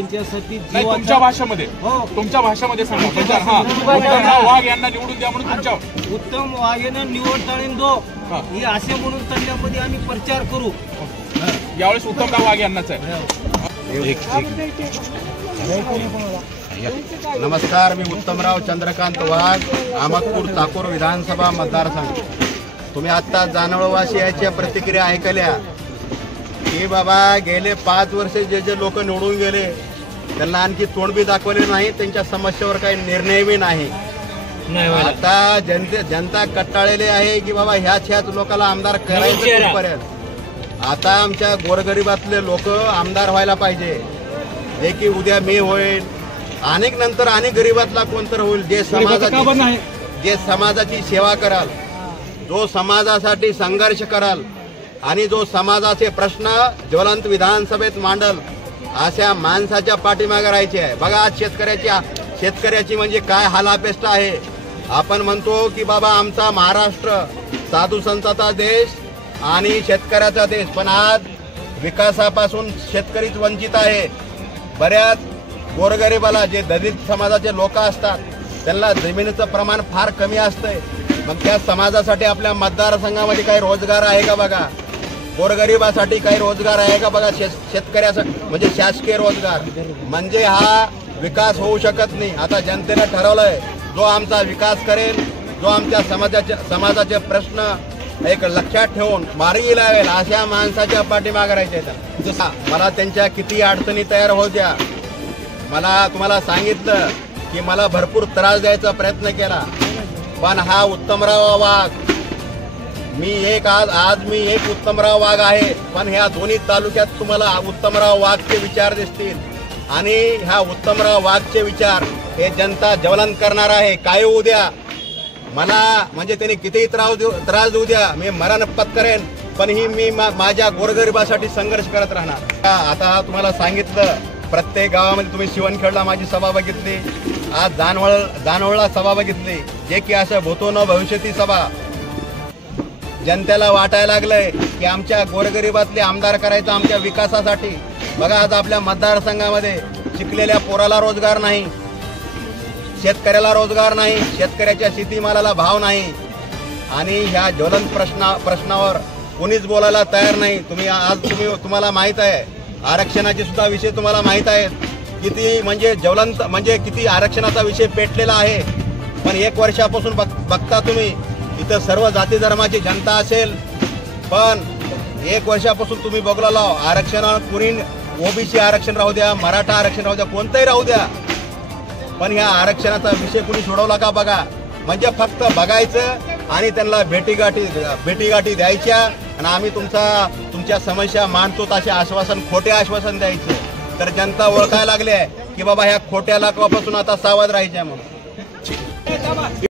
त्यांच्यासाठी तुमच्या भाषेमध्ये तुमच्या भाषेमध्ये सांगा उत्तमराव वाघ यांना निवडून द्या म्हणून तुमच्या उत्तम वाघ यांना निवडताना दो हे असे म्हणून तंड्यामध्ये आम्ही प्रचार करू। यावेळेस उत्तमराव वाघ यांनाच आहे। नमस्कार, मी उत्तमराव चंद्रकांत वाघ, अहमदपूर चाकूर विधानसभा मतदारसंघ। तुम्ही आता जानवळवासी याच्या प्रतिक्रिया ऐकल्या की बाबा गेले 5 वर्ष जे जे लोक निवडून गेले त्यांना आणखी तोंड बी दाखवले नाही, त्यांच्या समस्येवर काही निर्णय बी नाही। आता जनता कटाळलेली आहे की बाबा ह्याच लोकांना आमदार करायचं कुठपर्यंत। आता आमच्या गोरगरिबातले लोक आमदार व्हायला पाहिजे, जे की उद्या मी होईल, अनेक नंतर अनेक गरीबातला कोणतर होईल, जे समाजाची सेवा कराल, जो समाजासाठी संघर्ष कराल आणि जो समाजाचे प्रश्न ज्वलंत विधानसभेत मांडल, अशा माणसाच्या पाठीमागे राहायचे आहे। बघा आज शेतकऱ्याची म्हणजे काय हालापेष्ट आहे। आपण म्हणतो की बाबा आमचा महाराष्ट्र साधू संतांचा देश आणि शेतकऱ्याचा देश, पण आज विकासापासून शेतकरीच वंचित आहे। बऱ्याच गोरगरिबाला जे दलित समाजाचे लोक असतात त्यांना जमिनीचं प्रमाण फार कमी असतंय। मग त्या समाजासाठी आपल्या मतदारसंघामध्ये काही रोजगार आहे का बघा, गोरगरिबासाठी काही रोजगार आहे का बघा, शेतकऱ्याचा म्हणजे शासकीय रोजगार, म्हणजे हा विकास होऊ शकत नाही। आता जनतेने ठरवलंय जो आमचा विकास करेल, जो आमच्या समाजाचे प्रश्न एक लक्षात ठेवून मार्गी लावेल, अशा माणसाच्या पाठीमागे राहायचे। मला त्यांच्या किती अडचणी तयार होऊ द्या, मला तुम्हाला सांगितलं की मला भरपूर त्रास द्यायचा प्रयत्न केला, पण हा उत्तमराव वाघ मी एक उत्तमराव वाघ आहे, पण ह्या दोन्ही तालुक्यात तुम्हाला उत्तमराव वाघचे विचार दिसतील आणि ह्या उत्तमराव वाघचे विचार हे जनता ज्वलन करणार आहे। काय होऊ द्या, मला म्हणजे त्यांनी कितीही त्रास देऊ द्या, मी मरण पत्करेन, पण मी माझ्या गोरगरिबासाठी संघर्ष करत राहणार। आता तुम्हाला सांगितलं प्रत्येक गावामध्ये तुम्ही शिवणखेडला माझी सभा बघितली, आज जानवळला सभा बघितली, जे की असं भूतो न भविष्यती सभा। जनतेला वाटायला लागलंय की आमच्या गोरगरिबातले आमदार करायचं आमच्या विकासासाठी। बघा आज आपल्या मतदारसंघामध्ये शिकलेल्या पोराला रोजगार नाही, शेतकऱ्याला रोजगार नाही, शेतकऱ्याच्या शेतीमालाला भाव नाही आणि ह्या ज्वलंत प्रश्नावर कोणीच बोलायला तयार नाही। तुम्हाला माहित आहे आरक्षणाचे सुद्धा विषय तुम्हाला माहित आहेत, किती म्हणजे ज्वलंत म्हणजे किती आरक्षणाचा विषय पेटलेला आहे। पण 1 वर्षापासून बघता तुम्ही इथं सर्व जाती धर्माची जनता असेल, पण 1 वर्षापासून तुम्ही बघला आरक्षण कुणी ओबीसी आरक्षण राहू द्या, मराठा आरक्षण राहू द्या, कोणतंही राहू द्या, पण ह्या आरक्षणाचा विषय कुणी सोडवला का बघा। म्हणजे फक्त बघायचं आणि त्यांना भेटीगाठी द्यायच्या आणि आम्ही तुमच्या समस्या मांडतो असे आश्वासन, खोटे आश्वासन द्यायचे। तर जनता ओळखायला लागली आहे की बाबा ह्या खोट्या लाखापासून आता सावध राहायच्या म्हणून।